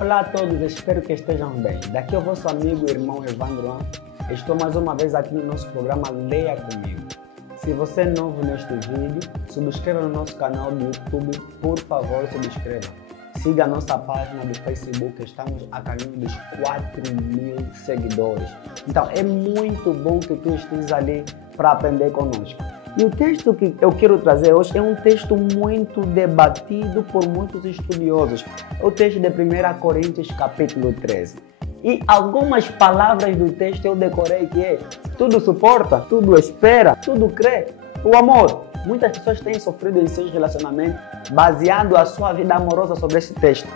Olá a todos, espero que estejam bem. Daqui é o vosso amigo e irmão Evandro. Estou mais uma vez aqui no nosso programa Leia Comigo. Se você é novo neste vídeo, subscreva no nosso canal do YouTube, por favor, subscreva. Siga a nossa página do Facebook, estamos a caminho dos 4.000 seguidores. Então é muito bom que tu estejas ali para aprender conosco. E o texto que eu quero trazer hoje é um texto muito debatido por muitos estudiosos. É o texto de 1 Coríntios capítulo 13. E algumas palavras do texto eu decorei que é: tudo suporta, tudo espera, tudo crê. O amor. Muitas pessoas têm sofrido em seus relacionamentos baseado a sua vida amorosa sobre esse texto.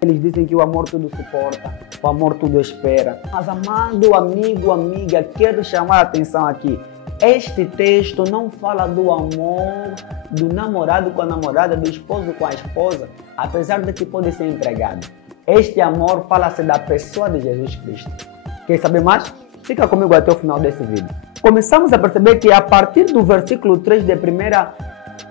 Eles dizem que o amor tudo suporta, o amor tudo espera. Mas amado amigo, amiga, quero chamar a atenção aqui. Este texto não fala do amor do namorado com a namorada, do esposo com a esposa, apesar de que pode ser empregado. Este amor fala-se da pessoa de Jesus Cristo. Quer saber mais? Fica comigo até o final desse vídeo. Começamos a perceber que a partir do versículo 3 de 1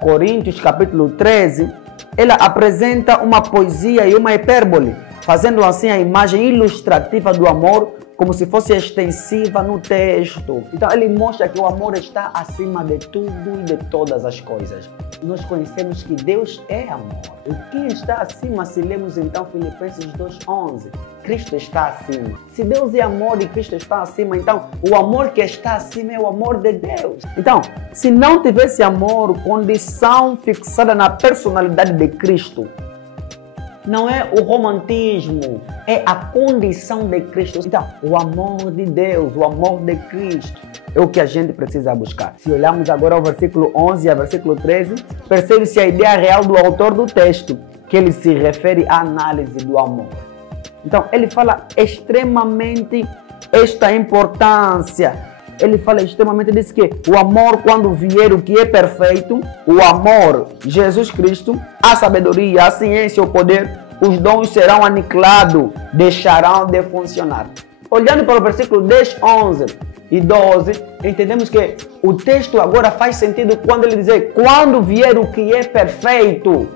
Coríntios capítulo 13, ela apresenta uma poesia e uma hipérbole, fazendo assim a imagem ilustrativa do amor como se fosse extensiva no texto. Então ele mostra que o amor está acima de tudo e de todas as coisas. Nós conhecemos que Deus é amor. O que está acima, se lemos então Filipenses 2:11? Cristo está acima. Se Deus é amor e Cristo está acima, então o amor que está acima é o amor de Deus. Então, se não tivesse amor, condição fixada na personalidade de Cristo, não é o romantismo, é a condição de Cristo. Então, o amor de Deus, o amor de Cristo é o que a gente precisa buscar. Se olharmos agora ao versículo 11 e ao versículo 13, percebe-se a ideia real do autor do texto, que ele se refere à análise do amor. Então, ele fala extremamente esta importância. Ele fala extremamente, diz que o amor, quando vier o que é perfeito, o amor, Jesus Cristo, a sabedoria, a ciência, o poder, os dons serão aniquilados, deixarão de funcionar. Olhando para o versículo 10, 11 e 12, entendemos que o texto agora faz sentido quando ele diz: quando vier o que é perfeito,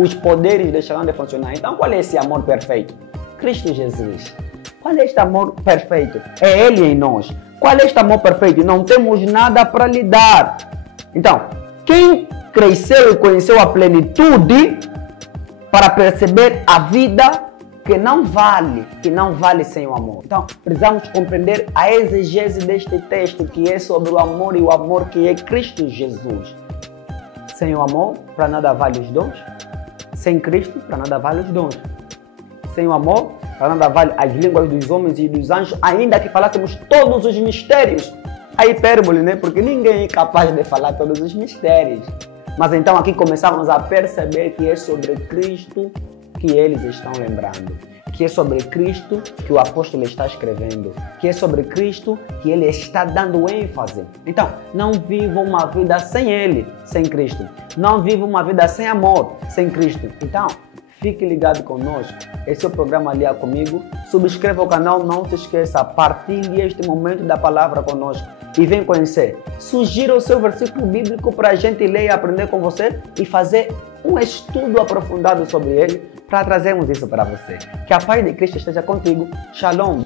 os poderes deixarão de funcionar. Então, qual é esse amor perfeito? Cristo Jesus. Qual é este amor perfeito? É Ele em nós. Qual é este amor perfeito? Não temos nada para lhe dar. Então, quem cresceu e conheceu a plenitude para perceber a vida que não vale sem o amor. Então, precisamos compreender a exegese deste texto, que é sobre o amor e o amor que é Cristo Jesus. Sem o amor, para nada vale os dons. Sem Cristo, para nada vale os dons. Sem o amor, para nada vale as línguas dos homens e dos anjos, ainda que falássemos todos os mistérios. A hipérbole, né? Porque ninguém é capaz de falar todos os mistérios. Mas então aqui começamos a perceber que é sobre Cristo que eles estão lembrando. Que é sobre Cristo que o apóstolo está escrevendo. Que é sobre Cristo que ele está dando ênfase. Então, não viva uma vida sem Ele, sem Cristo. Não viva uma vida sem amor, sem Cristo. Então, fique ligado conosco. Esse é o programa Leia Comigo. Subscreva o canal, não se esqueça. Partilhe este momento da palavra conosco. E vem conhecer. Sugira o seu versículo bíblico para a gente ler e aprender com você e fazer um estudo aprofundado sobre ele para trazermos isso para você. Que a paz de Cristo esteja contigo. Shalom.